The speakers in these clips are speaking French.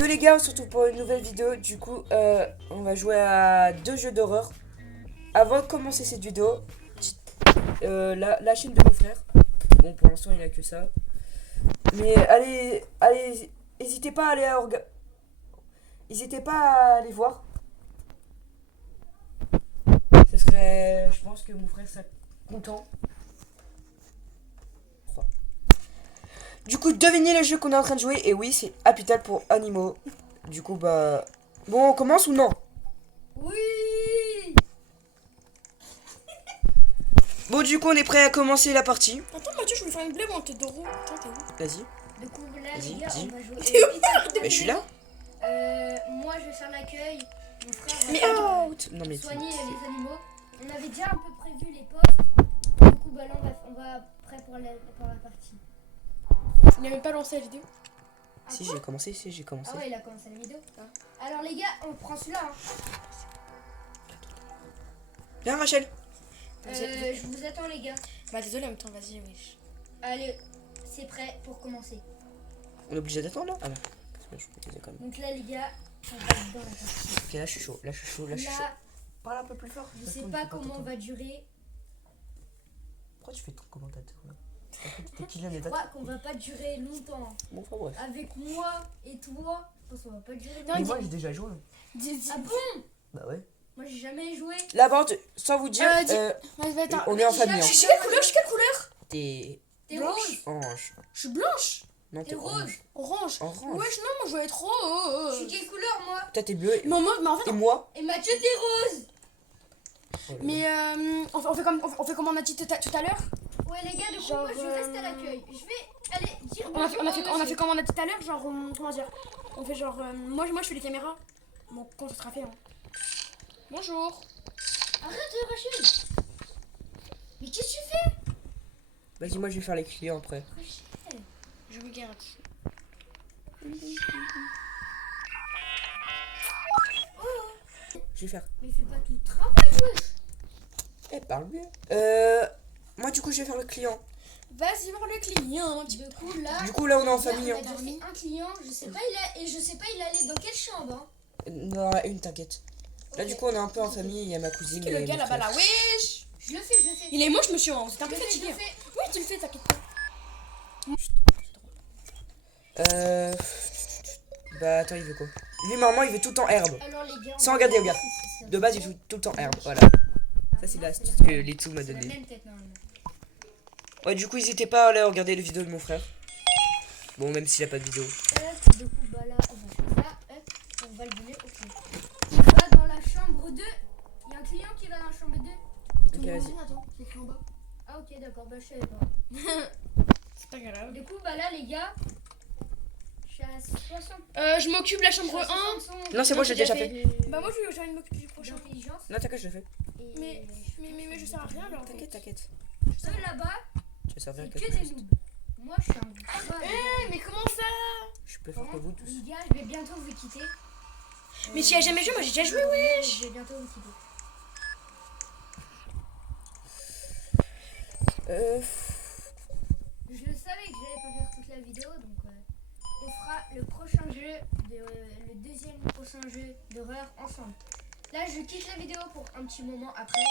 Yo les gars, on se retrouve pour une nouvelle vidéo. Du coup, on va jouer à 2 jeux d'horreur. Avant de commencer cette vidéo, la chaîne de mon frère. Bon, pour l'instant, il a que ça. Mais allez, n'hésitez pas à n'hésitez pas à aller voir. Ça serait, je pense que mon frère serait content. Du coup, devinez le jeu qu'on est en train de jouer. Et oui, c'est Habitat pour animaux. Du coup, bah... Bon, on commence ou non? Oui. Bon, du coup, on est prêt à commencer la partie. Attends Mathieu, je voulais faire une blague en tête de roue. Attends, t'es où? Vas-y. Du coup, là, Vas-y, les gars, vas-y. on va jouer. Mais je suis là. Moi, je vais faire l'accueil. Mon frère va Mais faire, Out. Non, mais... soigner les animaux. On avait déjà un peu prévu les postes. Du coup, bah là, on va prêt pour la partie. Il n'a même pas lancé la vidéo. Si, quoi j'ai commencé, si, j'ai commencé. Ah ouais, il a commencé la vidéo. Alors, les gars, on prend celui-là. Hein. Viens, Rachel. Je vous attends, les gars. Bah désolé en même temps, vas-y, wesh. Allez, c'est prêt pour commencer. On est obligé d'attendre là? Ah non. Parce que je peux t'aider quand même. Donc là, les gars, on va dans la partie. Ok, là, je suis chaud. Là, je suis chaud. Là, je suis chaud. Là, Parle un peu plus fort. je sais pas comment on va durer. Pourquoi tu fais ton commentateur là? T'es qui là, les Je dates? crois qu'on va pas durer longtemps. Bon, enfin, bref. Avec moi et toi, je pense qu'on va pas durer Non, Mais longtemps. moi, j'ai déjà joué. Ah bon? Bah ouais. Moi j'ai jamais joué. Là, par contre, sans vous dire, Vas-y, attends. on est en famille. Je Hein. suis quelle couleur? Je suis quelle couleur? T'es T'es Blanche. rose. orange. Je suis blanche. Non, T'es t'es rose. orange. Orange. Orange. Wesh, non, moi je veux être Je rose. suis quelle couleur moi? Toi, t'es bleu. Mais en fait, Et moi? Et Mathieu t'es rose. Oh là là. mais on fait comme on a dit tout à l'heure. Ouais les gars, du coup Genre, moi je reste à l'accueil. Je vais aller dire On a bonjour fait comme on a dit tout à l'heure, genre, comment dire. On fait genre, moi je fais les caméras. Bon, quand ce sera fait. Hein. Bonjour. Arrête Rachel. Mais qu'est-ce que tu fais? Vas-y, moi, je vais faire les clients après. Rachel. Je regarde. Je vais faire. Mais fais pas tout le travail wesh. Eh, parle mieux. Moi, du coup, je vais faire le client. Vas-y voir le client un petit peu. Du coup là. Du coup, là, on est en on famille. a Hein. déjà fait un client, je sais pas il est allé dans quelle chambre hein. Non, une, t'inquiète. Là, Ok. du coup, on est un peu en famille. Il y a ma cousine. Que et le gars mon là-bas frère. là, wesh. Je le fais. Il est moche monsieur, hein. Vous êtes un peu Je le fatigué. fais. Oui, tu le fais, t'inquiète pas. Bah, attends, il veut quoi? Lui, normalement, il veut tout le temps herbe. Alors les gars. Sans regarder, regarde. De base, il joue tout le temps herbe. Voilà. Ça, c'est l'astuce que Litsu m'a C'est la donnée. même tête normalement. Ouais, du coup, n'hésitez pas à aller regarder les vidéos de mon frère. Bon, même s'il a pas de vidéo. Du coup, bah là, on va faire ça. Hop, on va le donner. Ok. Il va dans la chambre 2. Il y a un client qui va dans la chambre 2. Ok, vas-y. Attends, c'est écrit en bas. Ah, ok, d'accord. Bah, je savais pas. C'est pas grave. Du coup, bah là, les gars, je suis à 60. Je m'occupe de la chambre 1. 1. Non, c'est moi, j'ai déjà fait. Bah, moi, j'ai envie de m'occuper du prochain. D'intelligence. Non, t'inquiète, je le fais. Et Mais je sers à rien, alors. T'inquiète, t'inquiète. ceux là-bas, Tu vas servir à c'est quelque que des chose. noobs. Moi, je suis un gros. Mais comment ça? Je suis plus fort que vous tous. Les gars, je vais bientôt vous quitter. Mais tu as jamais joué, moi j'ai déjà joué, wesh. Je vais bientôt vous quitter. Je le savais que j'allais pas faire toute la vidéo, donc on fera le prochain jeu, le deuxième prochain jeu d'horreur ensemble. Là, je quitte la vidéo pour un petit moment après.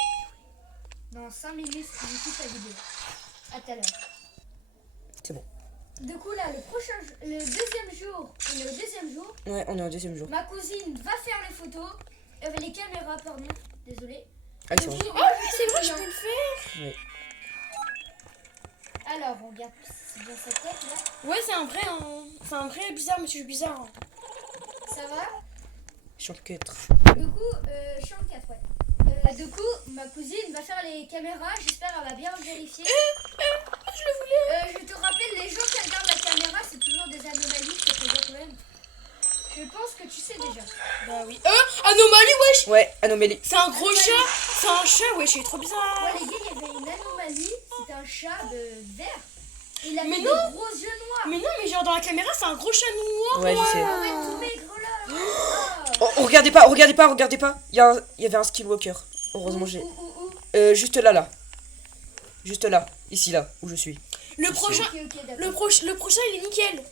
Dans 5 minutes, je quitte la vidéo. À tout à l'heure. C'est bon. Du coup, là, le deuxième jour, on est au deuxième jour. Ouais, on est au deuxième jour. Ma cousine va faire les photos, les caméras, pardon. Désolée. Ah, c'est bon. Oh, c'est vrai, je peux le faire. Ouais. Alors, on regarde si bien sa tête là. Ouais, c'est un vrai, hein. C'est un vrai bizarre, monsieur bizarre. Hein. Ça va? Chambre 4. Du coup, chambre 4, ouais. Du coup, ma cousine va faire les caméras. J'espère qu'elle va bien vérifier. Je le voulais. Je te rappelle, les gens qui regardent la caméra, c'est toujours des anomalies. Je te préviens quand même. Je pense que tu sais déjà. Bah oui. Anomalie, wesh. Ouais, anomalie. C'est un gros chat. C'est un chat, wesh, il est trop bizarre. Ouais, les gars, il y avait une anomalie. C'était un chat de vert. Il avait Mais des non. gros yeux noirs. Mais non, mais genre dans la caméra, c'est un gros chat noir. Ouais, je sais. Ah ouais, tout maigre là. Oh, regardez pas, regardez pas, regardez pas. Il y avait un Skywalker. Heureusement, j'ai. Où Juste là, là. Juste là. Ici, là, où je suis. Le prochain, Ok, d'accord. le prochain, il est nickel.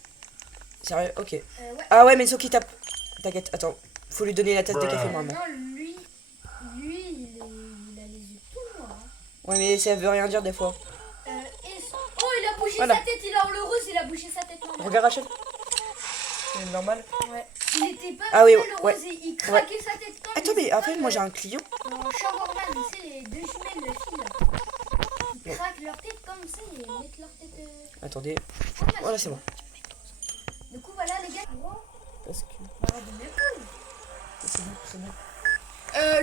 Sérieux? Ok. Ouais. Ah ouais, mais Enso qui tape. T'inquiète, attends. Faut lui donner la tasse de café normalement. Non, lui, il a les yeux tout noirs. Ouais, mais ça veut rien dire des fois. Oh, il a bougé Voilà. sa tête, il a le rose, il a bougé sa tête. Normal. Regarde Rachel. C'est normal. Ouais. Il était pas Ah oui, normal, le ouais. rose, il craquait sa tête. Quand Attends, mais en fait, moi j'ai un client. Dans Shawarma, tu sais, les deux jumelles, les filles, là. Ils craquent leur tête comme ça et ils mettent leur tête. Attendez. en face. Voilà, c'est bon. Du coup, voilà, les gars. Parce que. Arrête de me couilles. C'est bon, c'est bon.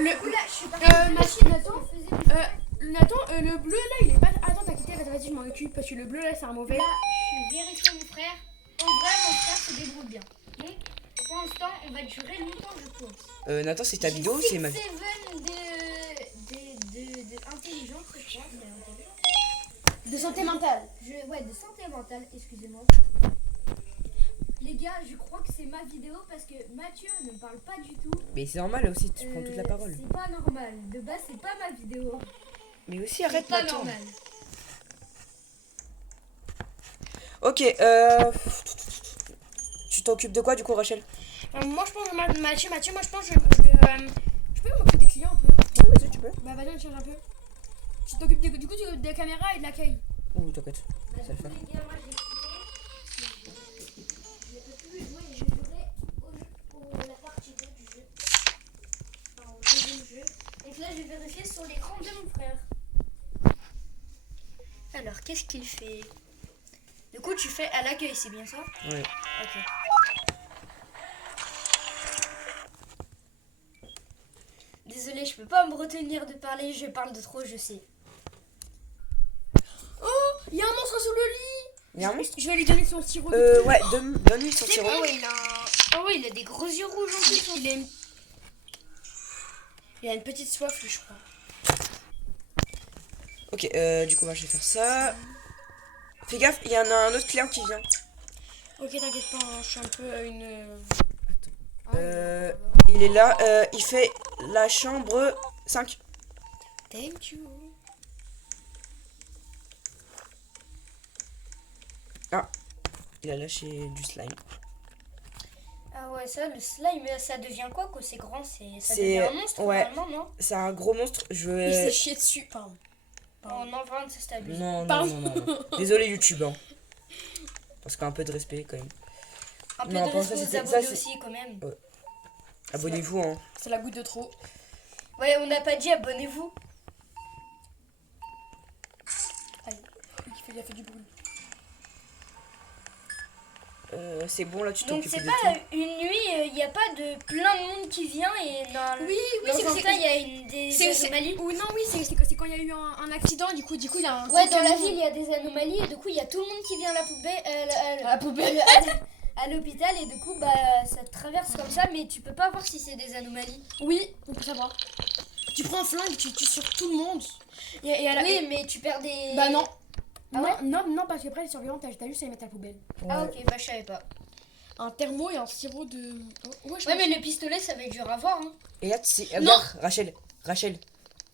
Du coup, là, je suis partie. Machine, Nathan. Nathan, le bleu là, il est pas. Attends, t'as quitté, vas-y, je m'en occupe parce que le bleu là, c'est un mauvais. Là, je suis vérifié mon frère. En vrai, mon frère se débrouille bien. Donc, pour l'instant, on va durer longtemps, je pense. Nathan, c'est ta vidéo ou c'est ma vidéo? 7 de intelligence, je crois. De santé mentale. Ouais, de santé mentale, excusez-moi. Les gars, je crois que c'est ma vidéo parce que Mathieu ne parle pas du tout. Mais c'est normal aussi, tu prends toute la parole. C'est pas normal. De base, c'est pas ma vidéo. Mais aussi, C'est arrête pas Nathan. normal. Ok, tu t'occupes de quoi du coup, Rachel? Moi, je pense, Mathieu, moi, je pense que je peux m'occuper des clients un peu. Oui, vas-y, tu peux. Bah, vas-y, on change un peu. Tu t'occupes du coup des caméras et de l'accueil. Ouh, t'inquiète, ça va le faire. Les gars, moi, je peux plus jouer, je jouerai la partie 2 du jeu. Enfin, au deuxième jeu. Donc là, je vais vérifier sur l'écran de mon frère. Alors, qu'est-ce qu'il fait? Du coup, tu fais à l'accueil, c'est bien ça? Ouais. Ok. Désolée, je peux pas me retenir de parler, je parle de trop, je sais. Oh, il y a un monstre sous le lit. Il y a un monstre? Je vais lui donner son sirop. Ouais, donne-lui son C'est sirop. bon, ouais, il a un... Oh ouais, il a des gros yeux rouges en plus. Il a une petite soif, lui, je crois. Ok, du coup, moi je vais faire ça. Fais gaffe, il y en a un autre client qui vient. Ok, t'inquiète pas, hein, je suis un peu une. Il est là, il fait la chambre 5. Thank you. Ah, il a lâché du slime. Ah ouais, ça, le slime, ça devient quoi quand c'est grand? Ça C'est- devient un monstre, ouais. normalement, non? C'est un gros monstre, je Il s'est vais... chié dessus. Pardon. Oh non, vraiment, ça s'abuse. Non, non, Pardon. non, non, non. Désolé YouTube, hein. Parce qu'un peu de respect quand même. Un peu Non, de pour ça, respect aux c'était- abonnés ça, c'est- aussi, quand même. Abonnez-vous, hein. C'est la goutte de trop. Ouais, on n'a pas dit abonnez-vous. Aïe. Il a fait du bruit. C'est bon, là tu Donc t'occupes c'est de pas tout. une nuit, il n'y a pas de plein de monde qui vient et dans Oui, dans un tas, il y a des anomalies. Oui, non, oui, c'est quand il y a eu un accident, du coup, il a un. Ouais, dans la ville, il y a des anomalies et du coup, il y a tout le monde qui vient à la poubelle, La poubelle. à l'hôpital et du coup, bah, ça te traverse comme ça, mais tu peux pas voir si c'est des anomalies. Oui, on peut savoir. Tu prends un flingue, tu tues sur tout le monde. Et à la... Oui, mais tu perds des... Bah non. Ah ouais non, parce qu'après les surveillants, t'as juste à les mettre à la poubelle. Ah Ouais. ok, bah je savais pas. Un thermo et un sirop de. Oh, ouais, je Ouais, pense- mais le pistolet, ça va être dur à voir. Hein. Et là, regarde, Rachel.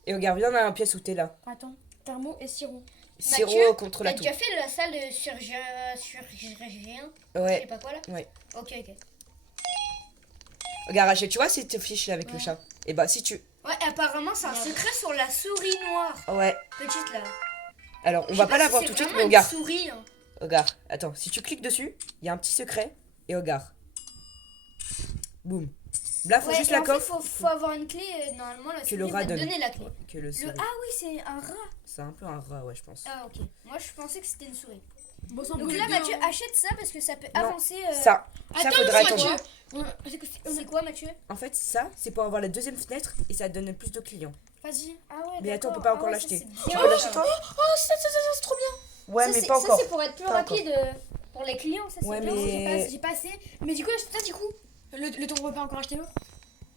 Et regarde, viens dans la pièce où t'es là. Attends, thermo et sirop. Sirop contre la T'as toux. déjà fait la salle de chirurgien, je sais Ouais. pas quoi là? Ouais. Ok. Regarde, Rachel, tu vois cette fiche là avec le chat? Et bah, si tu. Ouais, apparemment, c'est un secret sur la souris noire. Ouais. Petite là. Alors, on Je va sais pas la si voir c'est tout de suite, vraiment mais une regarde. souris. Hein. Regarde, attends, si tu cliques dessus, il y a un petit secret. Et regarde. Boum. Là, faut Ouais, juste et la en fait, coffre. faut avoir une clé. Normalement, la Que souris le va rat te donne. donner la clé. Que le souris. Ah oui, c'est un rat. C'est un peu un rat, ouais, je pense. Ah ok. Moi, je pensais que c'était une souris. Bon, c'est un peu Donc les là, deux, Mathieu, hein. achète ça parce que ça peut Non, avancer. Ça Attends, faudra Mathieu. attendre. C'est quoi, Mathieu? En fait, ça, c'est pour avoir la deuxième fenêtre et ça donne plus de clients. Vas-y. Ah ouais, Mais attends, on d'accord. peut pas Ah encore ouais, l'acheter. ça, c'est Tu bien. peux l'acheter toi? Oh, ça, c'est trop bien. Ouais, Ça, mais c'est- pas encore. Ça, c'est pour être plus Pas encore. rapide pour les clients. Ça, c'est Ouais, bien. mais- J'ai pas assez. Mais du coup, ça, du coup, le ton peut pas encore acheter l'autre.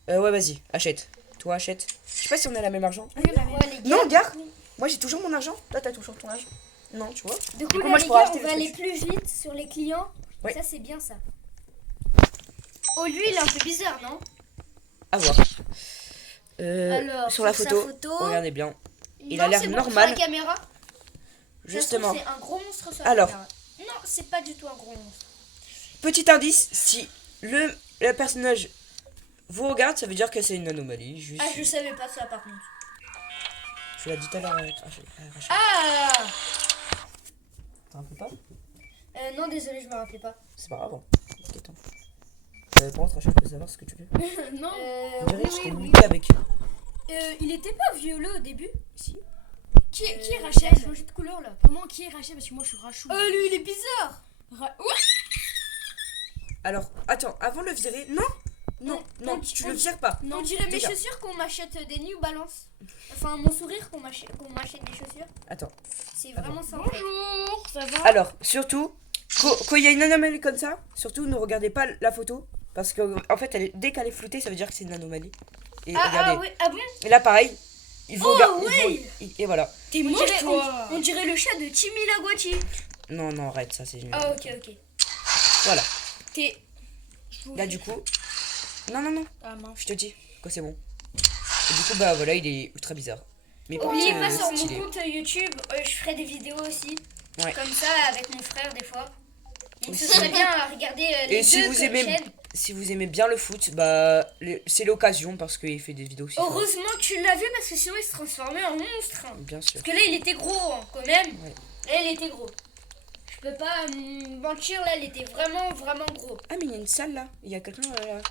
Ouais, vas-y, achète. Toi, achète. Je sais pas si on a la même argent. Ouais, les gars. Non, regarde. Moi, j'ai toujours mon argent. Toi, t'as toujours ton argent. Non, tu vois. Du coup, coup, là, moi, je les pourrais gars, acheter on le va aller truc. plus vite sur les clients. Ouais. Ça, c'est bien ça. Oh, lui, il est un peu bizarre, non? À voir. Alors, sur la sur sa photo, photo- regardez bien. Il Non, a l'air c'est bon, normal. sur la caméra. Justement. Ça se trouve, c'est un gros monstre sur la Alors. caméra. Non, c'est pas du tout un gros monstre. petit indice, si le personnage vous regarde, ça veut dire que c'est une anomalie. Juste, Ah, je savais pas ça par contre. je l'ai dit tout à l'heure avec Rachel. Ah T'en rappelles pas? Non, désolé, je me rappelais pas. C'est pas grave. Hein. Ok, attends. Par contre, Rachel, je peux savoir ce que tu veux. Non. On dirait oui, que je t'ai oui, oui. niqué avec. Il était pas violet au début. Si. Qui est Il a Rachel? changé de couleur là. Vraiment, qui est Rachel? Parce que moi je suis Rachou. Lui, il est bizarre. Alors, attends, avant de le virer. Non! Non, non, tu le vires pas. On dirait mes Déjà. chaussures qu'on m'achète des New Balance. Enfin, mon sourire qu'on m'achète des chaussures. Attends. C'est vraiment ça. en fait. Bonjour, ça va? Alors, surtout, quand il y a une anomalie comme ça, surtout ne regardez pas la photo. Parce que, en fait, dès qu'elle est floutée, ça veut dire que c'est une anomalie. Et regardez. oui, ah bon? Et là, pareil. Il faut Oh, regarder. oui. Et voilà. T'es On moche dirait, toi. on dirait le chat de Timmy Laguati. Non, non, arrête, ça c'est génial. Ah, ok. Voilà. T'es. Là, du coup. Non, non, non. Ah mince. Je te dis que c'est bon. Et du coup, bah voilà, il est ultra bizarre. Mais par N'oubliez contre, pas sur stylé. mon compte YouTube, je ferai des vidéos aussi. Ouais. Comme ça, avec mon frère des fois. Donc ce Aussi. serait bien à regarder les Et si deux vous aimez, chaînes. si vous aimez bien le foot, bah c'est l'occasion parce qu'il fait des vidéos aussi. Heureusement que tu l'as vu parce que sinon il se transformait en monstre. Bien sûr. Parce que là il était gros hein, quand même. Ouais. Là il était gros. Je peux pas mentir, là il était vraiment gros. Ah, mais il y a une salle là. Il y a quelqu'un là.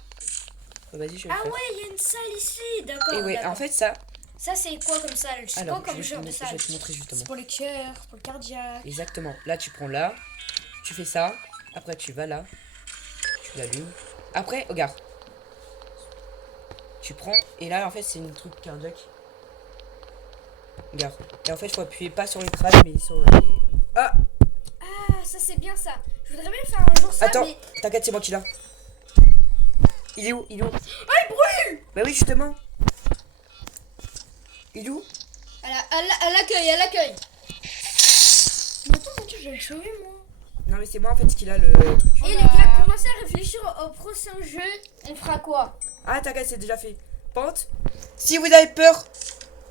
Bah, vas-y, je vais le Ah faire. ouais, il y a une salle ici, d'accord. Et ouais, d'accord. en fait, ça. Ça c'est quoi comme salle? C'est Alors, quoi comme je genre de vais salle? te montrer justement. C'est pour les cœurs, pour le cardiaque. Exactement. Là, tu prends là. Tu fais ça. Après, tu vas là. Tu l'allumes. Après, regarde. Tu prends. Et là, en fait, c'est une truc cardiaque. Regarde. Et en fait, il faut appuyer pas sur les crânes, mais sur les. Ah! Ah, ça c'est bien ça. Je voudrais bien faire un jour ça, Attends, mais... t'inquiète, c'est moi qui l'a. Il est où? Il est où? Ah, il brûle! Bah oui, justement. Il est où? À l'accueil, à l'accueil. Mais attends, Mathieu, j'avais sauvé moi. Non, mais c'est moi en fait qui l'a le truc. Et les gars, commencez à réfléchir au prochain jeu. On fera quoi? Ah, t'inquiète, c'est déjà fait. Pente. Si vous avez peur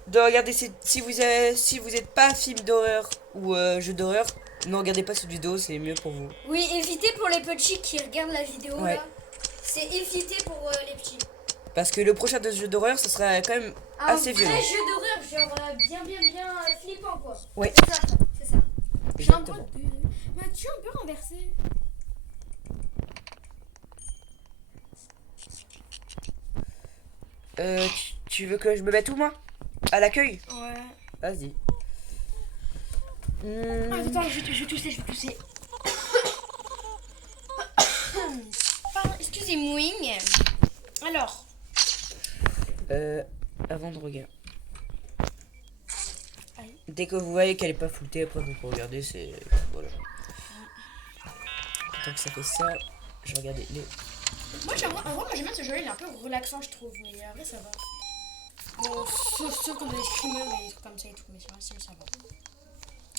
de regarder si vous êtes pas film d'horreur ou jeu d'horreur, ne regardez pas cette vidéo, c'est mieux pour vous. Oui, évitez pour les petits qui regardent la vidéo Ouais. là. C'est éviter pour les petits. Parce que le prochain de jeu d'horreur, ce sera quand même Un assez vrai violent. jeu d'horreur, genre bien flippant quoi. Ouais, C'est ça, c'est ça. J'ai un exactement. gros. Mathieu, on peut renverser. Tu veux que je me mette où moi? À l'accueil? Ouais. Vas-y. Ah, attends, je vais tousser. Pardon, excusez-moi. Alors, Avant de regarder. Allez. Dès que vous voyez qu'elle est pas floutée, après vous pouvez regarder, c'est. Voilà. Tant que ça fait ça, je regarde les. moi j'aime bien ce jeu, il est un peu relaxant, je trouve. Mais après, ça va. Bon, sauf qu'on a des screamers et des trucs comme ça et tout. Mais sinon, ça va.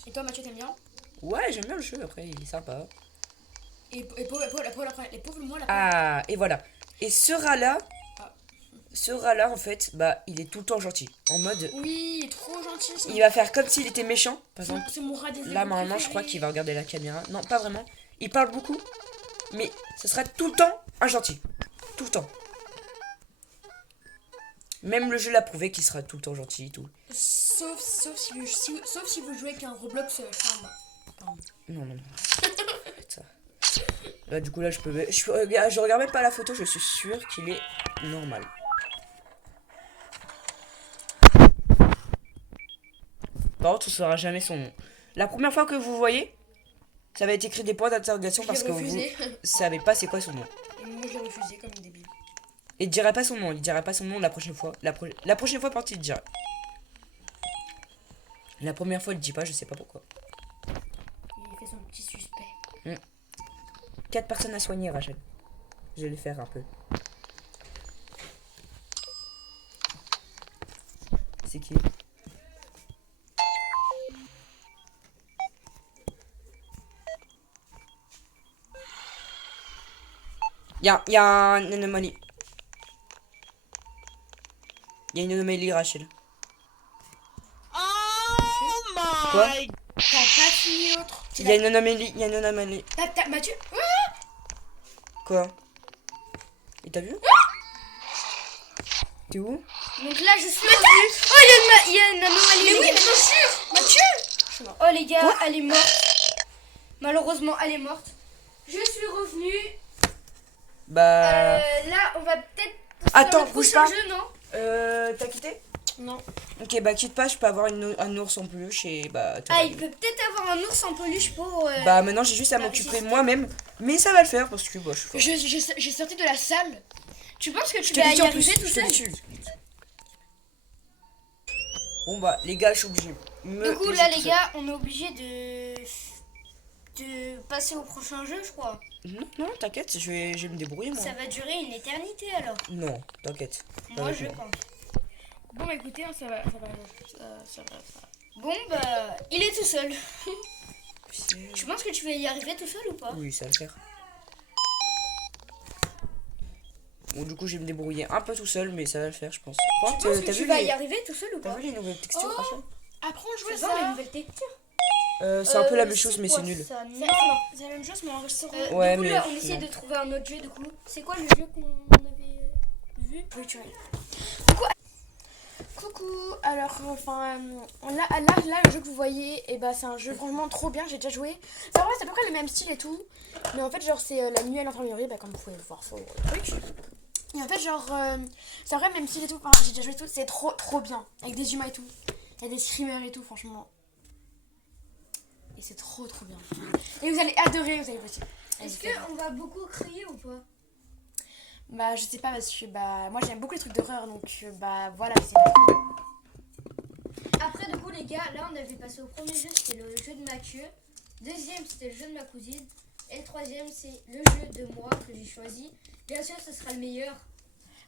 Et toi, Mathieu, t'aimes bien? Ouais, j'aime bien le jeu, après, il est sympa. Et pour les pauvres, moi, la Ah, et voilà. Et ce rat-là, Ah. en fait, bah, il est tout le temps gentil. En mode, Oui, il est trop gentil. il va faire comme s'il était méchant. Par exemple, C'est mon rat des là, normalement, je crois qu'il va regarder la caméra. Non, pas vraiment. Il parle beaucoup, mais ce sera tout le temps un gentil. Tout le temps. Même le jeu l'a prouvé qu'il sera tout le temps gentil et tout. Sauf si vous jouez avec un Roblox charme. Pardon. Non, non, non. Arrête ça. Là, du coup, là, je regarde même pas la photo, je suis sûr qu'il est normal. Par contre, on saura jamais son nom. La première fois que vous voyez, ça va être écrit des points d'interrogation parce que vous savez pas c'est quoi son nom. Et moi j'ai refusé comme une débile. Et il dira pas son nom, la prochaine fois. La prochaine fois, par contre, il dira. La première fois, il dit pas, je sais pas pourquoi. Il fait son petit suspect. 4 personnes à soigner, Rachel. Je vais les faire un peu. C'est qui? Il y a une anomalie. Il y a une anomalie, Rachel. Quoi? T'as pas fini l'autre. Il y a une anomalie, il y a une anomalie. Mathieu. Quoi? Et t'as vu? T'es où? Donc là, je suis revenue. Oh, il y a une anomalie. Mais oui, les mais gars. bien sûr. Mathieu. Je suis mort. Oh, les gars, elle est morte. Malheureusement, elle est morte. Je suis revenue. Bah... Là, on va peut-être. Attends, faire le bouge prochain pas. jeu, non? T'as quitté? Non. Ok, bah quitte pas, je peux avoir un ours en peluche et bah... t'auras Ah, il eu. peut peut-être avoir un ours en peluche pour. Bah maintenant j'ai juste à m'occuper moi-même. Mais ça va le faire parce que bah, je suis fort. J'ai sorti de la salle. Tu penses que tu Je te vas l'ai y dit en arriver plus, tout je te seul? l'ai dit. Bon bah les gars, je suis obligé. Du coup, là, les gars, on est obligé de passer au prochain jeu, je crois. Non, non, t'inquiète, je vais me débrouiller moi. Ça va durer une éternité alors. Non, t'inquiète. Moi, je pense. Bon, bah écoutez, ça va. Bon, bah, il est tout seul. Tu penses que tu vas y arriver tout seul ou pas? Oui, ça va le faire. Bon, du coup, je vais me débrouiller un peu tout seul, mais ça va le faire, je pense. Quoi, Tu penses que t'as tu vu vas les... y arriver tout seul ou T'as pas? vu les nouvelles textures, Oh. Rachel? Après, on jouait C'est ça, les ça. nouvelles textures. C'est un peu la même chose, mais c'est quoi, nul. ça? C'est la même chose, mais en restaurant. Ouais, Du coup, mais là, on essaie non. de trouver un autre jeu, du coup. C'est quoi le jeu qu'on avait vu? Virtual. Coucou, alors enfin là le jeu que vous voyez et bah c'est un jeu vraiment trop bien, j'ai déjà joué. C'est vrai, c'est à peu près le même style et tout, mais en fait genre c'est la nuit à l'infirmerie, bah comme vous pouvez le voir sur le truc. Et en fait genre c'est vrai le même style et tout, enfin, j'ai déjà joué et tout, c'est trop bien avec des humains et tout. Il y a des screamers et tout franchement. Et c'est trop bien. Et vous allez adorer, vous allez voter. Est-ce qu'on va beaucoup crier ou pas? Bah je sais pas parce que bah moi j'aime beaucoup les trucs d'horreur donc bah voilà, je sais pas trop. Après, du coup, les gars, là, on avait passé au premier jeu, c'était le jeu de Mathieu. Deuxième, c'était le jeu de ma cousine. Et le troisième, c'est le jeu de moi que j'ai choisi. Bien sûr, ce sera le meilleur.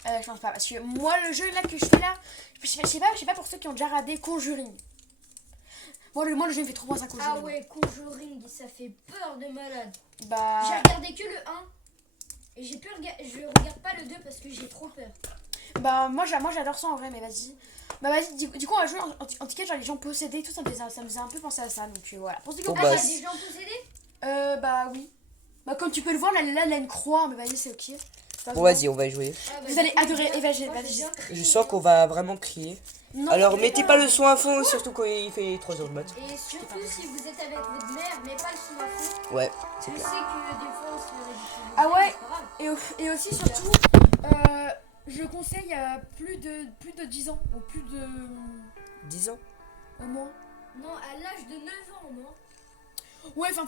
Je pense pas parce que moi le jeu là que je fais là, je sais pas pour ceux qui ont déjà radé Conjuring. Moi le jeu me fait trop penser à Conjuring. Ah ouais, Conjuring, ça fait peur de malade. Bah J'ai regardé que le 1. Et je regarde pas le 2 parce que j'ai trop peur. bah moi j'adore ça en vrai mais vas-y. Bah vas-y du coup on va jouer en tout cas genre les gens possédés tout ça me faisait un peu penser à ça donc voilà. Pour ceux qui ont Bon, Ah, bah, t'as des gens possédés? bah oui. Bah comme tu peux le voir là elle a une croix mais vas-y c'est ok. Bon, vas-y, on va y jouer. Ah, bah, Vous allez du coup, adorer, les gars, et vas-y, moi, vas-y. j'ai bien crié. Je sens qu'on va vraiment crier. Non, Alors, mais mettez pas le son à fond, surtout quand il fait 3h du mat. Et surtout si vous êtes avec votre mère, mais pas le son à fond. Ouais, Je c'est sais clair. que des fois on se fait ridiculiser, Ah ouais. mais c'est pas grave. Et aussi surtout je conseille à plus de 10 ans ou plus de 10 ans. un mois. Non, à l'âge de 9 ans, non? Ouais, enfin,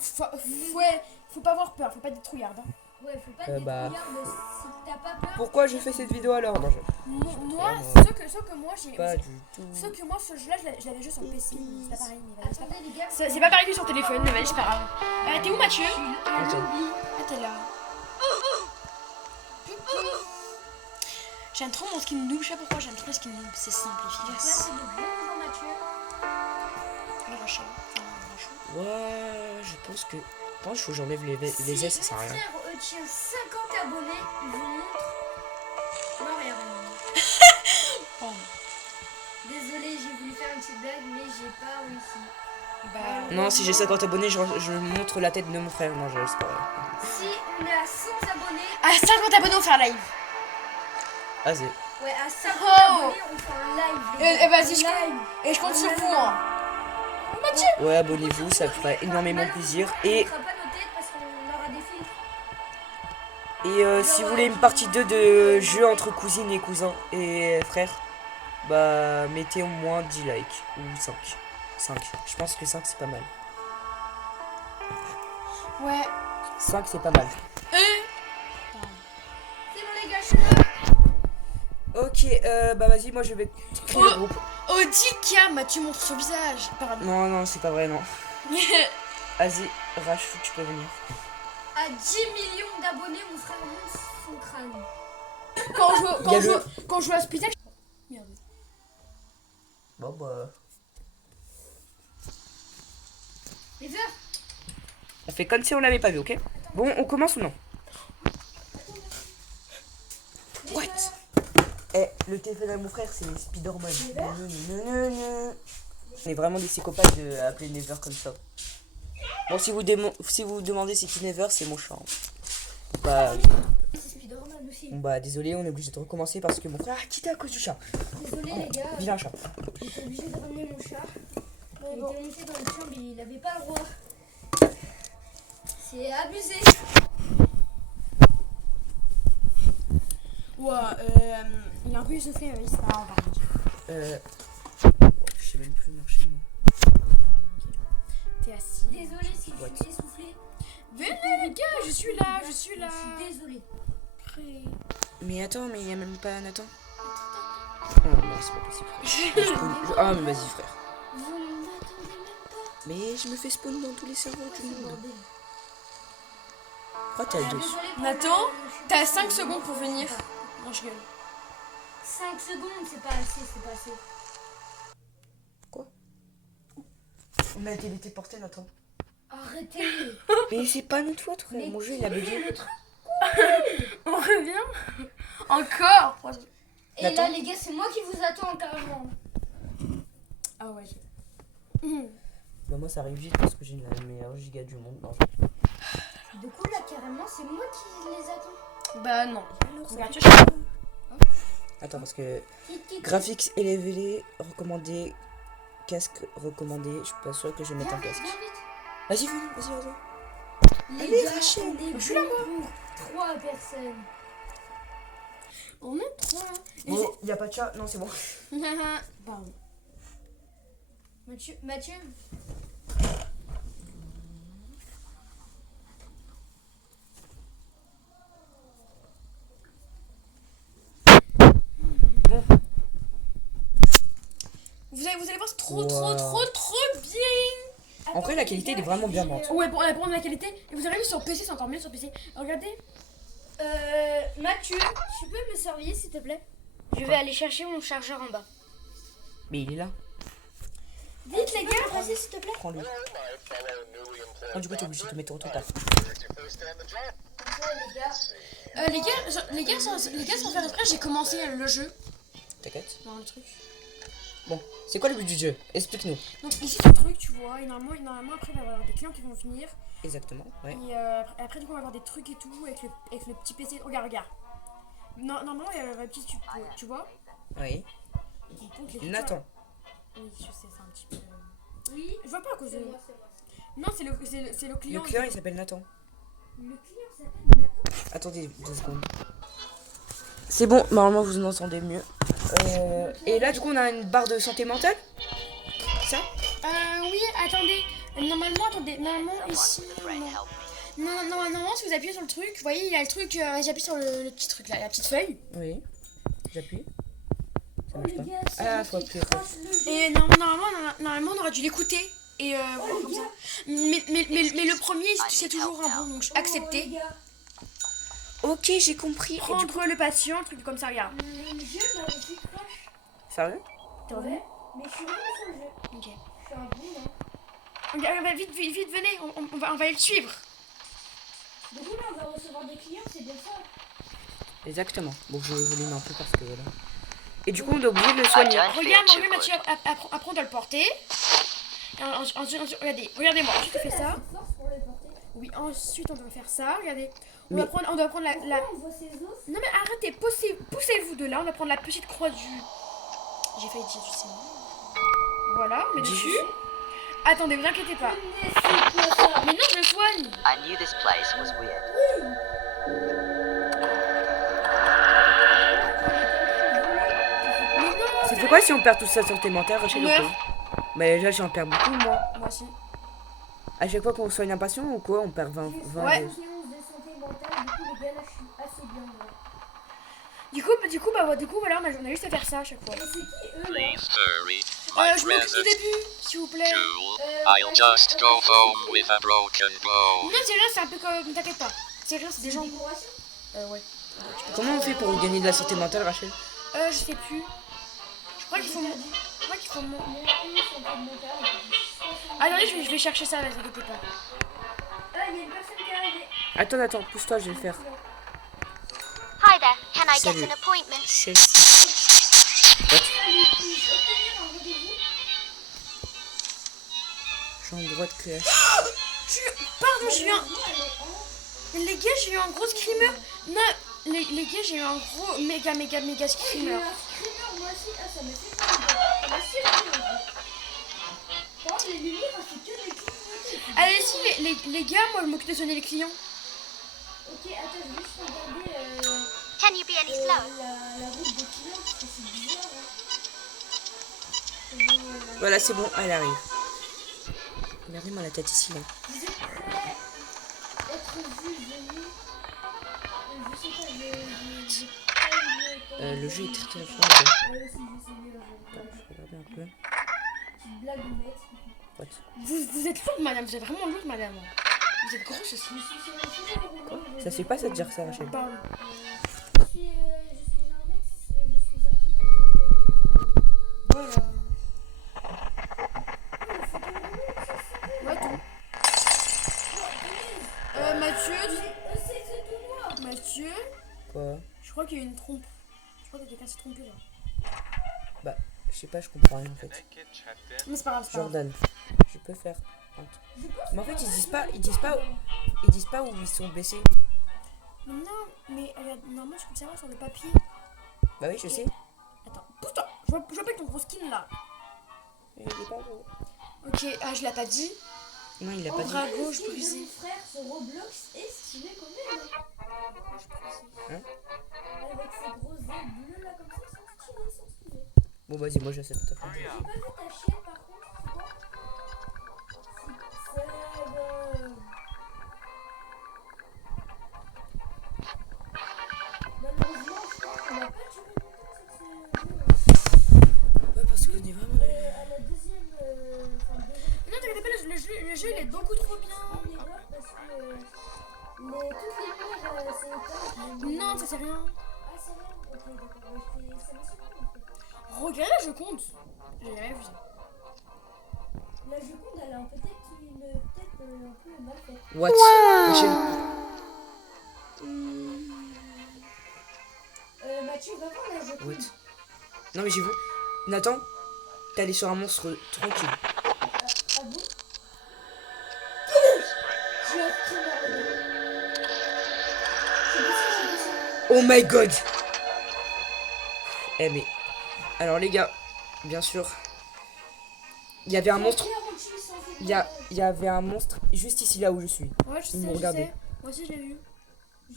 faut pas avoir peur, faut pas être trouillarde. Hein. Ouais, faut pas Euh, te bah. détruire, mais si t'as pas peur. Pourquoi je fais cette vidéo alors? Non, Moi, sauf que moi, j'ai. pas du tout. Sauf que moi, ce jeu-là, je l'avais joué sur le PC, c'est pas pareil. Mais vas-y, Attendez, les gars. c'est pas pareil que sur téléphone, mais vas-y, c'est pas grave. T'es où, Mathieu? Ah, Ok. lobby. Ah, t'es là. J'aime trop mon skin noob, je sais pas pourquoi, j'aime trop le skin noob, c'est simple, Là, efficace. c'est le bonjour Mathieu. Le rachat. Enfin, le rachat. Ouais, je pense que. Je pense qu'il faut que j'enlève les S, ça sert à rien. Mon frère tient 50 abonnés, il vous montre. Non, rien. Oh. Désolé, j'ai voulu faire une petite blague, mais j'ai pas réussi. Bah. Non, si j'ai 50 abonnés, je montre la tête de mon frère. Non, c'est pas vrai. Si on est à 100 abonnés, À 50 abonnés, on fait un live. Vas-y. ouais, à 50 Oh. abonnés, on fait un live. Eh, vas-y, Un live. Et je compte sur vous, hein. Ouais, abonnez-vous, ça me ferait énormément plaisir. Et, On ne fera pas nos têtes parce qu'on aura des filtres. si vous voulez une partie 2 de jeu entre cousines et cousins et frères, bah mettez au moins 10 likes ou 5. 5. Je pense que 5 c'est pas mal. Ouais. 5 c'est pas mal. C'est bon, les gars, je suis là. Ok, bah vas-y, moi je vais créer le groupe. Oh, 10K, Mathieu montre son visage. Pardon. Non, non, c'est pas vrai, non. Vas-y, Rach, tu peux venir. À 10 millions d'abonnés, mon frère monte son crâne. Quand je joue à Spitac. Merde. Bon, bah. Les heures. On fait comme si on l'avait pas vu, ok? Bon, on commence ou non? What? Eh, le téléphone de mon frère, c'est Spider-Man. On est vraiment des psychopathes de appeler Never comme ça. Bon, si vous demandez c'est qui Never, c'est mon chat. Bah, C'est Spider-Man aussi. bon bah désolé, on est obligé de recommencer parce que mon frère a quitté à cause du chat. Désolé les gars, Vilain chat. j'étais obligé de ramener mon chat. Il était monté dans le chambre, il avait pas le droit. C'est abusé. Ouais, il a un peu essoufflé, mais c'est pas grave. Je sais même plus marcher moi. T'es assis. Désolé si je suis essoufflée. Venez les gars, je suis là. Je suis désolée. Mais attends, mais il y a même pas Nathan. Oh non, c'est pas possible. Frère. Ah mais vas-y frère. Vous ne m'attendez même pas. Mais je me fais spawn dans tous les serveurs du C'est monde. bordel. Pourquoi t'as deux? Désolée pour Nathan, le- t'as 5 secondes pour venir. Non, je gueule. 5 secondes, c'est pas assez, c'est pas assez. On a été téléporté Nathan. Arrêtez. Mais c'est pas notre faute frère. Mais Mon jeu il a bugué. le truc. On revient. Encore. Et Nathan. là les gars, c'est moi qui vous attends carrément. Ah ouais. Bah moi ça arrive vite parce que j'ai la meilleure giga du monde. Non, Du coup là carrément, c'est moi qui les attends. Bah non. Alors, ça Regarde, fait tu vois. Attends parce que tic, graphiques élevés recommandé, casque recommandé. Je suis pas sûre que je vais mettre un Viens vite, casque. viens vite. Vas-y vas-y. Les Allez, gars, Rachel, on est je suis là, bon pour 3 personnes. On est 3. Bon, y a pas de chat. Non c'est bon. Pardon. Mathieu. Vous allez voir, c'est trop bien. En vrai la qualité elle est vraiment bien bonne. Ouais, pour prendre la qualité. Et vous avez vu sur PC, c'est encore mieux sur PC. Regardez. Mathieu, tu peux me servir s'il te plaît? Je vais aller chercher mon chargeur en bas. Mais il est là. Vite les gars, vas-y s'il te plaît. Prends-le. Ah, du coup t'es obligé de te mettre au total. Ouais, les gars. Les gars, sans faire exprès, j'ai commencé le jeu. T'inquiète. Dans le truc. Bon, c'est quoi le but du jeu? Explique-nous. Donc ici, ce truc, tu vois, et normalement après, il va y avoir des clients qui vont venir. Exactement, ouais. Et après, du coup, on va avoir des trucs et tout avec le petit PC. Regarde. Normalement, il y a un petit tu vois. Oui. Donc, les Nathan. Oui, je sais, c'est un petit peu. Oui. Je vois pas à cause de. C'est moi, c'est moi. Non, c'est le client. Le client il s'appelle Nathan. Le client s'appelle Nathan. Attendez 2 secondes. C'est bon, normalement vous en entendez mieux. Et là du coup on a une barre de santé mentale. Ça? Oui, attendez. Normalement, ici. Non, normalement, si vous appuyez sur le truc, vous voyez, il y a le truc. J'appuie sur le petit truc là, la petite feuille. Oui. J'appuie. Ça Oh, marche les pas. gars, c'est Ah, moi faut qui appuyer. crache le jeu. Et normalement, on aurait dû l'écouter. Et voilà, les comme gars. ça. Mais le premier, c'est toujours un bon. Donc, Oh, les accepter. gars. Ok, j'ai compris. Et du coup... Prendre le patient, un truc comme ça, regarde. Le jeu là aussi crache. Sérieux? T'es Ouais. revenu? Mais je suis revenu sur le jeu. Ok. Je suis un bon hein. On va vite, venez. On va aller le suivre. Du coup là on va recevoir des clients, c'est bien ça. Exactement. Bon, je volume un peu parce que voilà. Et du coup, on est obligé de le soigner. Regarde, Mathieu, après on doit le porter. Et ensuite, regardez-moi, ensuite on fait ça. Force pour les porter. Oui, ensuite on doit faire ça, regardez. On Mais- doit prendre la... On voit ses os. Non mais arrêtez, poussez-vous de là, on va prendre la petite croix du... J'ai failli dire du Seigneur. Voilà, on met dessus. Attendez, vous inquiétez pas. Mais c'est quoi ça? Mais non, je le soigne. I knew this place was weird. Mais non, Ça fait quoi si on perd toute sa santé mentale, Rachel, On ou meurt. quoi? Mais là, j'en perds beaucoup, moi. moi aussi. À chaque fois qu'on soigne un patient ou quoi, on perd 20 Ouais. doses. 11 de santé mentale, du coup les gars là je suis assez bien là. Du coup, voilà, on a juste à faire ça à chaque fois. Et c'est qui eux là? Please hurry. My Je m'occupe du present début, s'il vous plaît. jewel. I'll just go home with a broken bow. Non, c'est rien, c'est un peu comme... T'inquiète pas. C'est rien, c'est des gens... Décoration? Ouais. Comment on fait pour gagner de la santé mentale, Rachel? Je sais plus. Je crois qu'il faut... Mon santé mentale. Attendez, je vais chercher ça, là, t'inquiète pas. Ah, il y a une personne qui est arrivée. Attends, pousse-toi, je vais le faire. Hi there, can I get Salut. an appointment? Chelsea. What? Je suis en droit de classe. Pardon, Julien. Les gars, j'ai eu un gros screamer. Non, les gars, j'ai eu un gros méga J'ai eu screamer. un screamer moi aussi. Ah, ça m'a fait peur. Ça m'a surpris en fait. Par contre, les lumières, c'est que des clignotés. Allez, si, les gars, moi je m'occupe de sonner les clients. Ok, attends, je vais juste regarder Can you be any slower? la route des clients parce que c'est bizarre. Hein. Voilà, c'est bon, elle arrive. Regardez-moi la tête ici, là. Vous êtes prêts à être vus, venus? Je sais pas, j'ai pas eu Le jeu est très fort. Ouais, aussi, j'ai essayé le jeu. Je vais regarder un peu. Petite blague honnête. What? Vous êtes lourde, madame, vous êtes vraiment lourde, madame. Vous êtes grosse aussi. Je suis sur le chemin roulant, Quoi? je Ça se fait pas, ça te dire ça, Rachel. Pardon. Je suis un mec, je suis un client. Voilà. Ouais, tout. Mathieu, C'est tout noir. Mathieu, Quoi? je crois qu'il y a eu une trompe. Je crois que quelqu'un s'est trompé là. Bah, je sais pas, je comprends rien en fait. Mais c'est pas grave, c'est pas grave. Jordan, je peux faire. Mais en fait, ils disent pas où ils sont blessés. Mais non, mais regarde, normalement, je peux le savoir sur le papier. Bah oui, je sais. Attends, pousse-toi. Je vois pas ton gros skin là. Mais il est pas beau. Ok, ah, je l'ai pas dit. Non, il a En pas dit. bras vrai, gauche le style de brisé. mon frère sur Roblox est stylé quand même. Hein? Avec ses gros ailes bleues là comme ça, ils sont stylés. Bon, vas-y, moi j'accepte. J'ai pas vu ta chienne par contre, c'est quoi? C'est malheureusement, je pense qu'on n'a pas duré longtemps sur ce jeu. Ouais, parce qu'on est vraiment. À la deuxième. Non, t'inquiète pas, le jeu il est beaucoup trop bien. Une erreur parce que toutes les lumières c'est éteint. Non, ça c'est rien. Ah, c'est vrai? Ok, d'accord. Ouais, ça m'a surpris en fait. Regarde là, je compte. J'ai jamais vu ça. La Joconde, elle a peut-être une tête un peu mal faite. What? Rachel. Mathieu, va voir la Joconde. What? Non, mais j'ai vu. Nathan, t'es allé sur un monstre tranquille. Ah bon? J'ai appris ma Oh my god! Eh, mais. Alors, les gars, bien sûr, il y avait un monstre. Il y avait un monstre juste ici, là où je suis. Ouais, je Il me sais, je regardait. sais. Moi aussi je l'ai vu.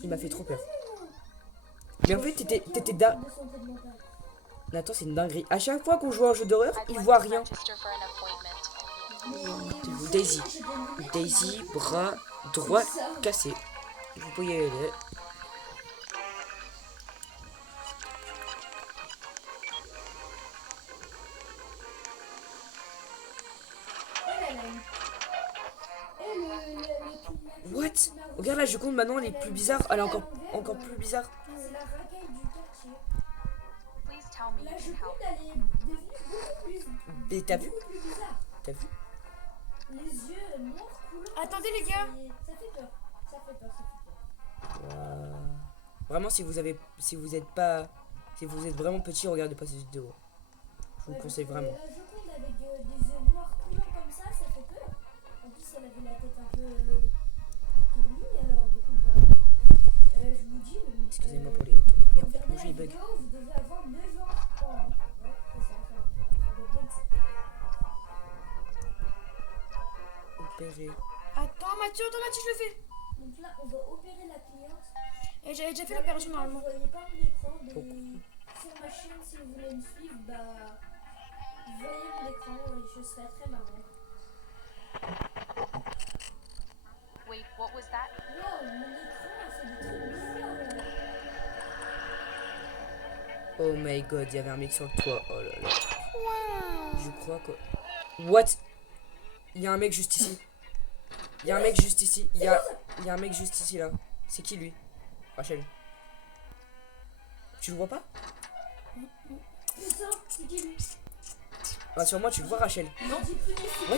Il m'a fait trop peur. Mais en fait, t'étais da... Nathan, c'est une dinguerie. À chaque fois qu'on joue à un jeu d'horreur, il voit rien. Daisy. Daisy, bras droit cassé. Vous pouvez y aller. What? Regarde là, je compte maintenant, elle est plus bizarre. Elle est encore plus bizarre. C'est la racaille du quartier. La Joconde, elle est devenue beaucoup plus Et t'as vu? bizarre. T'as vu? Les yeux noirs couleur. Attendez les gars. Ça fait peur. Ça fait peur. Vraiment, si vous êtes vraiment petit, regardez pas cette vidéo. Je vous conseille vraiment. La Joconde avec des yeux noirs coulants comme ça fait peur. En plus, elle avait la tête un peu tournée. Alors, du coup, je vous dis. Excusez-moi pour les retours. Pour Merde, regarder mon la jeu il bug. vidéo, vous devez avoir 9 ans. Oh, ouais, c'est ça. Ça doit bien être ça. Opéré. Attends Mathieu, je le fais. Donc là, on va opérer la cliente. Et j'avais déjà fait l'opération normalement. Vous voyez pas mon écran sur ma chaîne si vous voulez me suivre, vous voyez mon écran et je serai très marrant. Wait, what was that? Wow, mon écran a fait des trucs bizarres là. Oh my god, il y avait un mec sur le toit. Oh là là. Je crois que. What? Il y a un mec juste ici. Il y a un mec juste ici. Il y a un mec juste ici là. C'est qui lui? Rachel. Tu le vois pas? Putain, c'est qui lui? Ah, sur moi, tu le vois, Rachel? Non. What?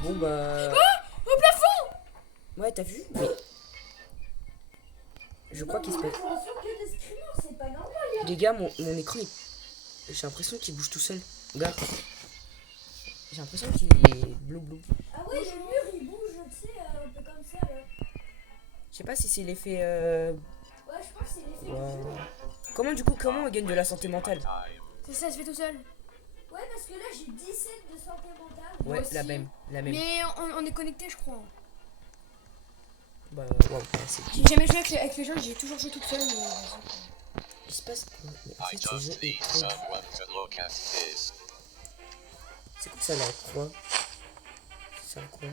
Bon bah. Au plafond. Ouais, t'as vu? Mais. Je crois qu'il se passe. Je reçois que des screamers, c'est pas normal. Les gars, mon écran, j'ai l'impression qu'il bouge tout seul. Regarde. J'ai l'impression qu'il est blou blou. Ah ouais, le mur il bouge, tu sais, un peu comme ça là. Je sais pas si c'est l'effet. Ouais, je pense que c'est l'effet. Wow. Comment on gagne de la santé mentale? C'est ça, se fait tout seul. Ouais, parce que là j'ai 17 de santé mentale. Ouais, aussi. la même. Mais on est connecté, je crois. Bah, wow, c'est. J'ai jamais joué avec les gens, j'ai toujours joué toute seule. Mais... Il se passe quoi? Mais en I fait, ce jeu just est need trop. someone to look at this. C'est quoi ça, la croix? C'est un quoi?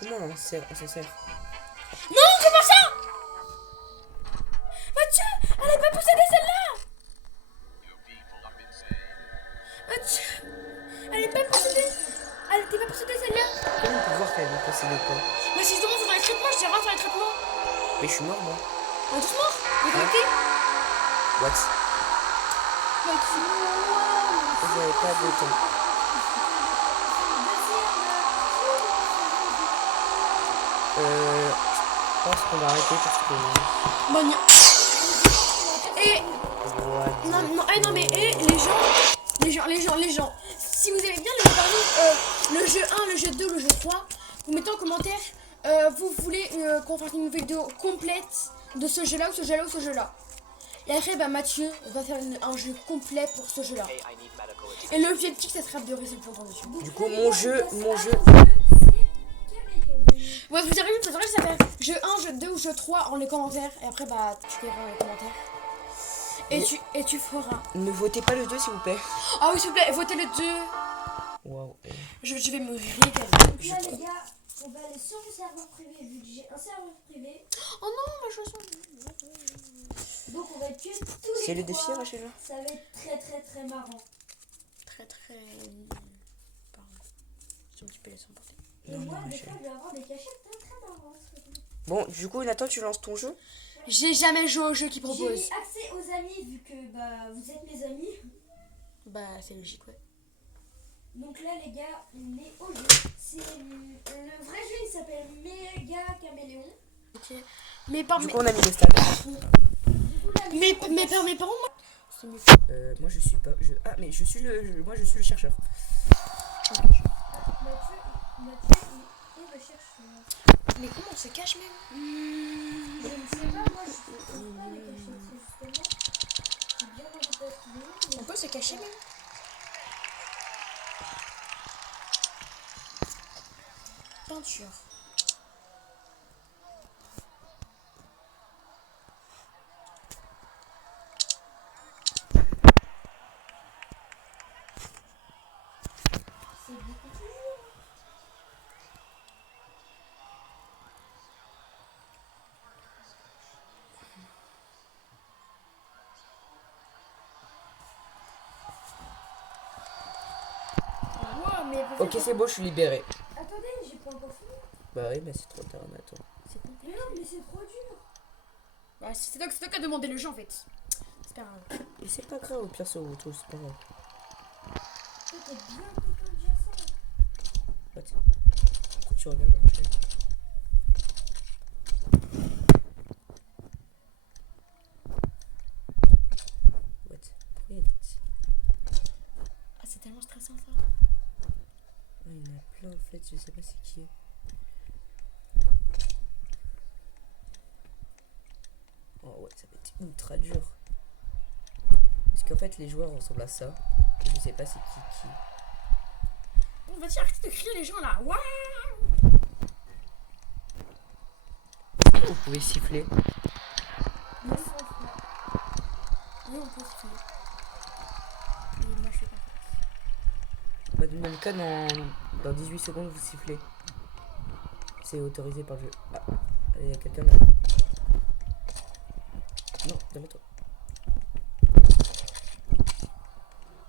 Comment on s'en sert? Non, comment ça? Mathieu, elle est pas possédée celle-là. You people are insane. Mathieu, elle est pas possédée. Elle était pas possédée celle-là. Comment on peut voir qu'elle est possédée ou pas? Mais si je demande sur les traitements, je dirais sur les traitements. Mais je suis mort, moi. On est tous morts. On est connectés. What? J'avais pas de temps. Je pense qu'on va arrêter parce que. Bon, et What? non mais les gens. Si vous aimez bien le jeu 1, le jeu 2, le jeu 3, vous mettez en commentaire vous voulez qu'on fasse une vidéo complète de ce jeu là ou ce jeu là ou ce jeu là. Et après Mathieu va faire un jeu complet pour ce jeu là. Et l'objectif ça sera de répondre dessus. Du coup, mon jeu. Ouais, vous avez vu, ça s'appelle jeu 1, jeu 2 ou jeu 3 en les commentaires. Et après tu verras les commentaires. Et tu feras. Ne votez pas le 2 s'il vous plaît. Ah oui s'il vous plaît, votez le 2. Waouh. Je vais me régaler. Donc là les gars, on va aller sur le serveur privé vu que j'ai un serveur privé. Oh non, ma chanson. Donc on va tuer tous les C'est le défi, trois. Rachel? Ça va être très marrant. Très. Pardon. J'ai un petit peu laissé emporter. Et Non, moi non, des Rachel. fois je vais avoir des cachettes très marrantes. Bon, du coup, Nathan, tu lances ton jeu? J'ai jamais joué au jeu qui J'ai propose. mis accès aux amis vu que vous êtes mes amis. Bah, c'est logique, ouais. Donc là les gars, on est au jeu. C'est le vrai jeu, il s'appelle Méga Caméléon. Ok. Mais par Du mes. coup, on a mis les stats. Mais par mes parents, moi. C'est mieux. Moi, je suis pas. Ah, mais je suis le chercheur. Mathieu, il est le chercheur. Mais comment on se cache même? Je ne sais pas, moi je trouve pas les cachettes, justement. J'ai bien envie de trouver. On peut se cacher même. Peinture. C'est beaucoup plus dur. Wow, mais Ok, c'est bon, je suis libéré. Attendez, j'ai pas encore fini. Bah oui, mais c'est trop tard, Nathan. Mais non, mais c'est trop dur. Ouais, c'est toi qui as demandé le jeu en fait. C'est pas grave. Mais c'est pas grave, au pire, c'est autre chose, c'est pas grave. Toi, t'es bien content de dire ça. What? Pourquoi tu regardes, Rachel? What? Pourquoi il y a des petits. Ah, c'est tellement stressant ça. Ah, il y en a plein en fait, je sais pas c'est qui. Oh ouais, ça va être ultra dur. Parce qu'en fait, les joueurs ressemblent à ça. Et je sais pas c'est qui. On va dire arrêtez de crier les gens là. Waouh. Est-ce que vous pouvez siffler? Oui, on peut se filer. Mais moi je fais pas ça. Bah, dans le cas, dans 18 secondes, vous sifflez. C'est autorisé par le jeu. Ah, il y a quelqu'un là. Non, derrière toi.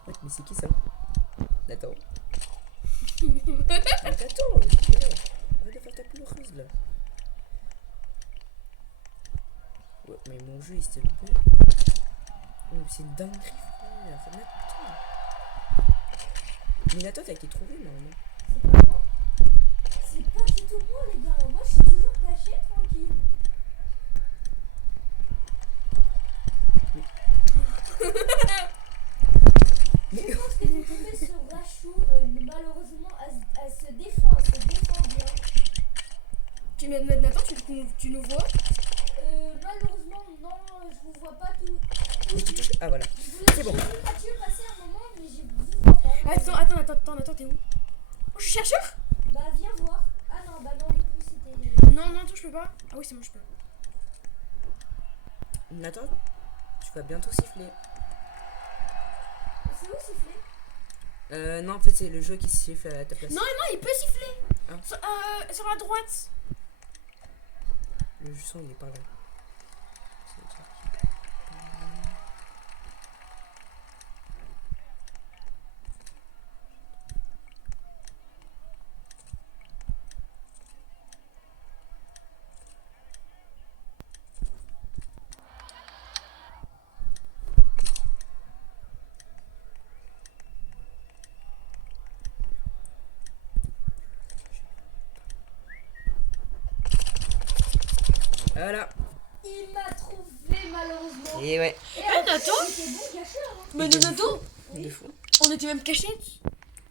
Ouais, mais c'est qui ça? Nathan. Nathan, arrête de faire ta pleureuse là. Ouais, mais mon jeu il s'est loupé. Oh, c'est une dinguerie, frère. Nathan. Mais Nathan, t'as été trouvé normalement. C'est pas moi. C'est pas du tout moi, les gars. Moi, je suis toujours caché, tranquille. Mais Je pense que t'es tombé sur Rachou. Malheureusement, elle se défend bien. Mais tu nous vois? Malheureusement, non, je vous vois pas tout. Ah voilà. Je vous C'est bon. J'ai vu Mathieu passer un moment, mais je vous vois pas. Attends, t'es où? Oh, je suis chercheur? Bah, viens voir. Ah non, bah non, du coup, c'était. Non, attends, je peux pas. Ah oui, c'est bon, je peux. Nathan, tu vas bientôt siffler. C'est où siffler? Non, en fait, c'est le jeu qui siffle à ta place. Non, il peut siffler. Hein? Sur la droite. Le son, il est par là. Voilà. Il m'a trouvé, malheureusement. Et ouais. Nathan? C'était bon cacheur. Hein. Mais Nathan, De fou. on était même cachés.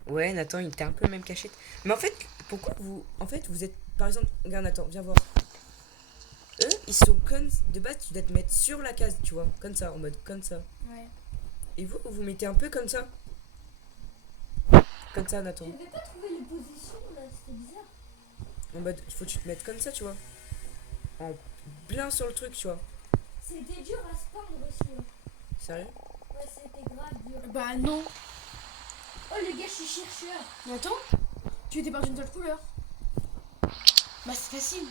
Ouais, Nathan, il était un peu même cachette. Mais en fait, pourquoi vous. En fait, vous êtes. Par exemple, regarde, Nathan, viens voir. Eux, ils sont comme. De base, tu dois te mettre sur la case, tu vois. Comme ça, en mode comme ça. Ouais. Et vous, vous mettez un peu comme ça. Comme ça, Nathan. Je n'avais pas trouvé les positions, là, c'était bizarre. En mode, il faut que tu te mettes comme ça, tu vois. En plein sur le truc, tu vois. C'était dur à se peindre aussi. Hein. Sérieux? Ouais, c'était grave dur. Bah non. Oh, les gars, je suis chercheur. Nathan, tu étais pas d'une seule couleur. Bah c'est facile.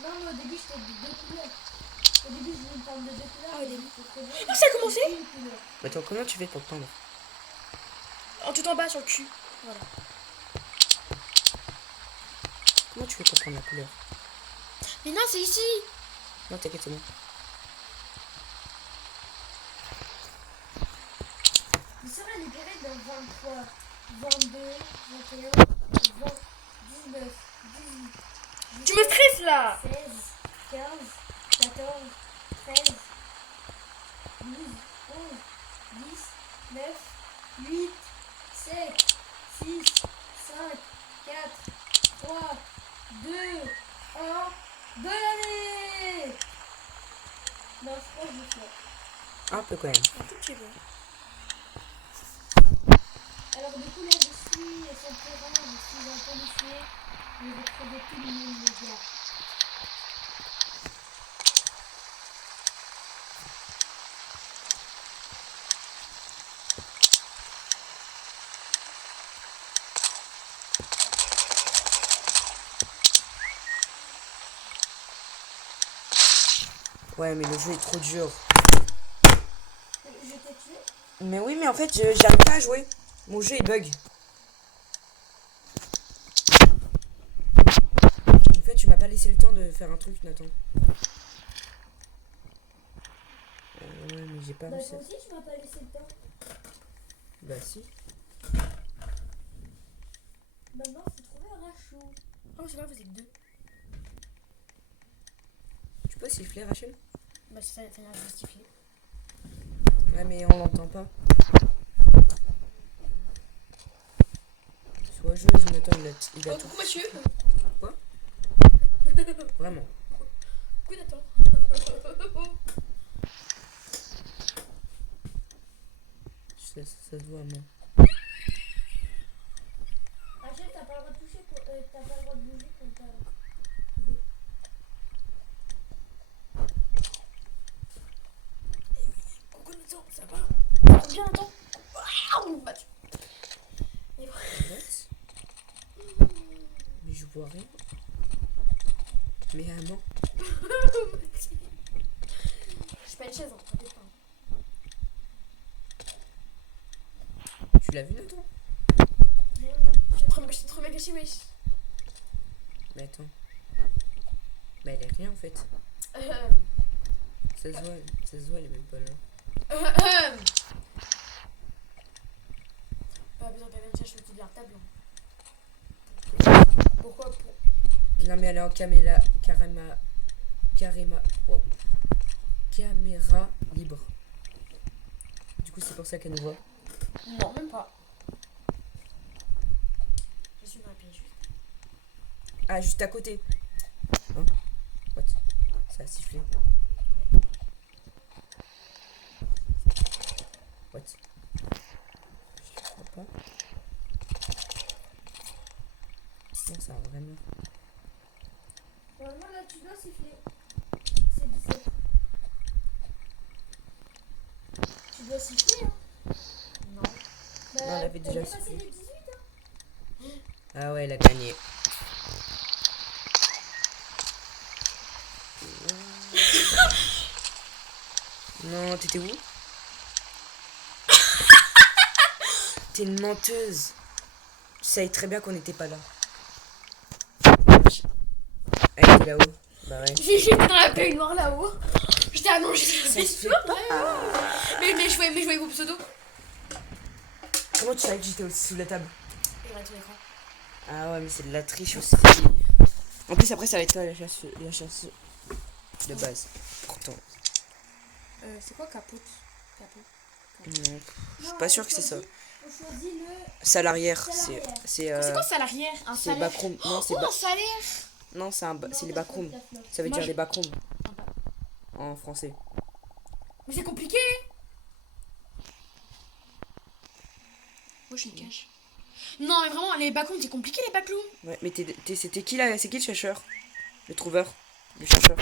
Non, mais au début, j'étais de 2 couleurs. Au début, je voulais me peindre de 2 couleurs. Ah, au début. c'était trop dur. Ah, ça a commencé? Une couleur. Attends, comment tu fais pour te tendre? En tout en bas sur le cul. Voilà. Comment tu fais pour prendre la couleur? Mais non, c'est ici. Non, t'inquiète, c'est bon. Il serait libéré dans 23, 22, 21, 20, 19, 18, Tu me stresses là. 16, 15, 14, 13, 12, 11, 10, 9, 8, 7, 6, 5, 4, 3, 2, 1. Bonne année! Non, je crois que je le fais. Un peu quand même. Un tout petit peu. Alors du coup là je suis sur le terrain, je suis un policier, je vais retrouver tout le monde les gars. Ouais, mais le jeu est trop dur. Je t'ai tué? Mais oui, mais en fait, j'arrive pas à jouer. Mon jeu, il bug. En fait, tu m'as pas laissé le temps de faire un truc, Nathan. Ouais, mais j'ai pas Bah réussi. toi aussi tu m'as pas laissé le temps. Bah si. Maintenant faut trouver un rachou. Oh, c'est pas, vous êtes deux. Tu peux siffler, Rachel? Bah c'est ça, ça vient de justifier. Ouais, mais on l'entend pas. Sois joueuse, Nathan, il a Oh, tout. coucou Mathieu. Quoi? Vraiment. Coucou Nathan. Ça se voit à moi. Rachel t'as pas le droit de toucher, t'as pas le droit de bouger quand t'as... Coucou Nathan, ça va? Ça va bien Nathan? Waouh, Mathieu. What? Mais je vois rien. Mais maman. Je suis pas une chaise, hein, t'inquiète pas. Tu l'as vu, Nathan? J'ai trop bien caché, wesh. Mais attends. Bah, elle est rien en fait. Ça se voit, elle est même pas là. Pas besoin qu'elle vienne chercher au-dessus de la table. Pourquoi pour... Non, mais elle est en wow. Caméra libre. Du coup, c'est pour ça qu'elle nous voit. Non, même pas. Je suis dans la pièce juste. Ah, juste à côté. Hein? What? Ça a sifflé. What? Je crois pas. Non, ça a vraiment. Normalement, là, tu dois siffler. C'est 17. Tu dois siffler, hein? Non. Bah, Non, elle avait t'as déjà dépassé sifflé. les 18, hein? Ah ouais, elle a gagné. Non, t'étais où? T'es une menteuse. Tu savais très bien qu'on n'était pas là. Elle était là-haut. Bah ouais. J'étais dans la baignoire là-haut. J'étais allongée sur la Ça se fait baignoire. pas. Mais je voyais vos pseudos. Comment tu savais que j'étais aussi sous la table? J'aurais tout l'écran. Ah ouais, mais c'est de la triche aussi. En plus, après, ça va être toi la chasse de base. Pourtant. C'est quoi capote? Non, je suis pas sûr que c'est ça. On choisit le. Salarière, Salarière. c'est C'est quoi salarière? Un c'est salaire? backroom. Non, c'est Oh, un salaire! non, c'est les backrooms. Ça veut Moi, dire je- les backrooms en français. Mais c'est compliqué! Moi, je suis une cache. Non, mais vraiment, les backrooms, c'est compliqué, les backrooms! Ouais, mais c'était qui là? C'est qui le chercheur? Le trouveur? Le chercheur?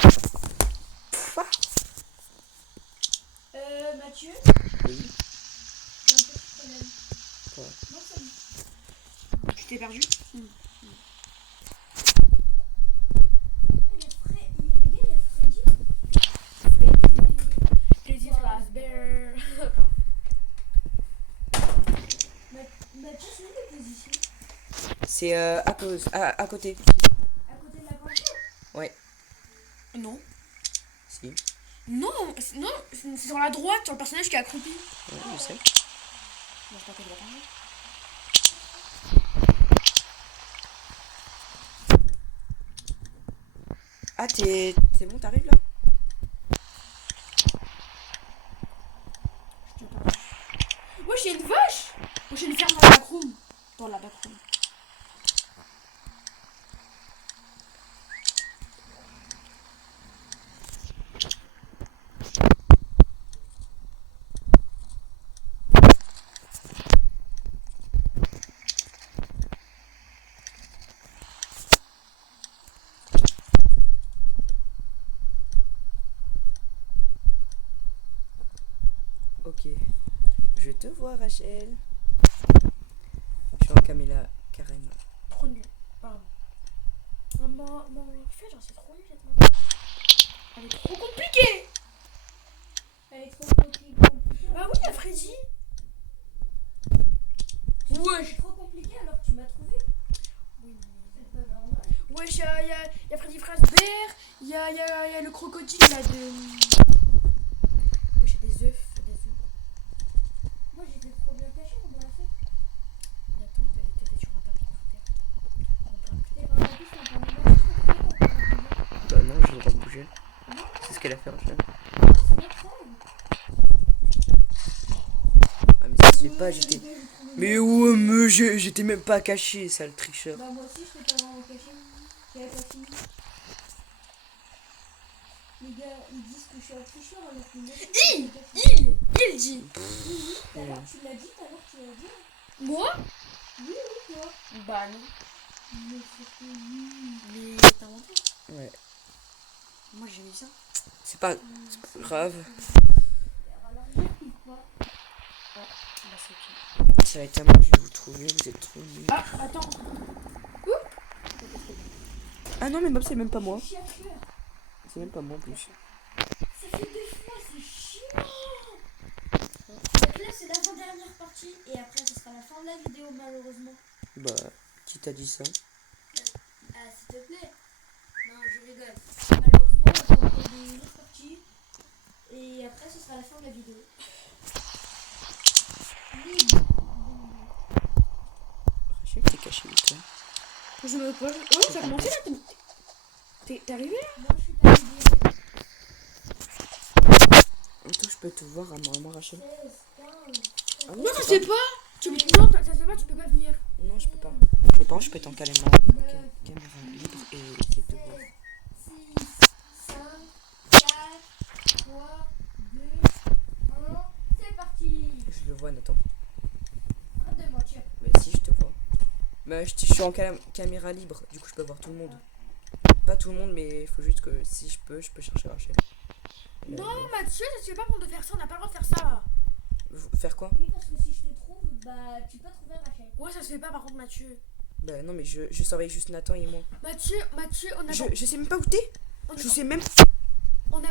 Mathieu, Oui. j'ai un petit problème. Quoi? Non, c'est bon. Tu t'es perdu? Les gars, il y a Freddy. Plaisir raspberry. Mathieu, c'est où les positions? C'est à côté. À côté de la peinture? Ouais. Non. Si. Non, c'est sur la droite, sur le personnage qui est accroupi. Ouais, je sais. Non, c'est pas que de la peinture. Ah, c'est bon, t'arrives là? Je te parle. Wesh, il y a une vache! Wesh, il y a une ferme dans la backroom. Dans la backroom. Ok. Je te vois, Rachel. Je suis en caméra carrément. Trop nul. Pardon. Maman, fais genre, c'est trop nul cette map. Elle est trop compliquée! Elle est trop compliquée. Bah oui, la Freddy! Wesh! C'est trop compliqué alors que tu m'as trouvé. Oui, C'est pas normal. wesh, y a Freddy Fazbear, y a le crocodile là de. Wesh, y'a des œufs. Moi j'étais trop bien caché, comment on a fait? Mais attends, t'étais sur un tapis par terre. T'es pas tapis, c'est un peu mal. Bah non, j'ai le droit de bouger. C'est ce qu'elle a fait, Rachel. C'est notre rêve. Ah, mais ça se fait pas, j'étais. Mais ouais, mais j'étais même pas caché, sale tricheur. Bah moi aussi je t'ai pas vraiment caché. J'avais pas fini. Les gars, ils disent que je suis un tricheur alors que moi, Il dit! tout à l'heure tu l'as dit, tout à l'heure tu l'as dit. Moi? Oui, toi. Bah non. Mais c'était oui. Mais t'as inventé? Ouais. Moi j'ai mis ça. C'est pas grave. Alors je ou pas. Bah c'est ok. Ça va être à moi, je vais vous trouver, vous êtes trop nuls. Ah, attends. Ah non, mais Bob, c'est même pas moi. Chercheur. C'est même pas moi en plus. Ça fait 2 fois, c'est chiant. Donc là c'est l'avant-dernière partie et après ce sera la fin de la vidéo malheureusement. Bah, qui t'a dit ça? Ah s'il te plaît. Non je rigole. Malheureusement on va encore une autre partie. Et après ce sera la fin de la vidéo. Oui. Rachel, t'es caché où toi? Je me pose. Oh, ça a commencé là? T'es arrivé là? Non je suis pas vidéo. Attends, je peux te voir à moi, Rachel. 16, 15. Ah Non, ça se fait pas! Non, ça se fait pas, tu peux pas venir. Non, je peux pas. Mais par contre, je peux être en caméra libre et essayer de te voir. 6, 5, 3, 2, 1, c'est parti. Je le vois, Nathan. Arrête de mentir. Mais si, je te vois. Mais je suis en caméra libre, du coup je peux voir tout le monde. Pas tout le monde, mais il faut juste que si je peux chercher Rachel. Non, Mathieu, ça se fait pas pour de faire ça, on n'a pas le droit de faire ça. Faire quoi? Oui, parce que si je te trouve, bah tu peux trouver Rachel. Ouais, ça se fait pas par contre, Mathieu. Bah non, mais je surveille juste Nathan et moi. Mathieu, on a. Je sais même pas où t'es. On Je sais même. on a.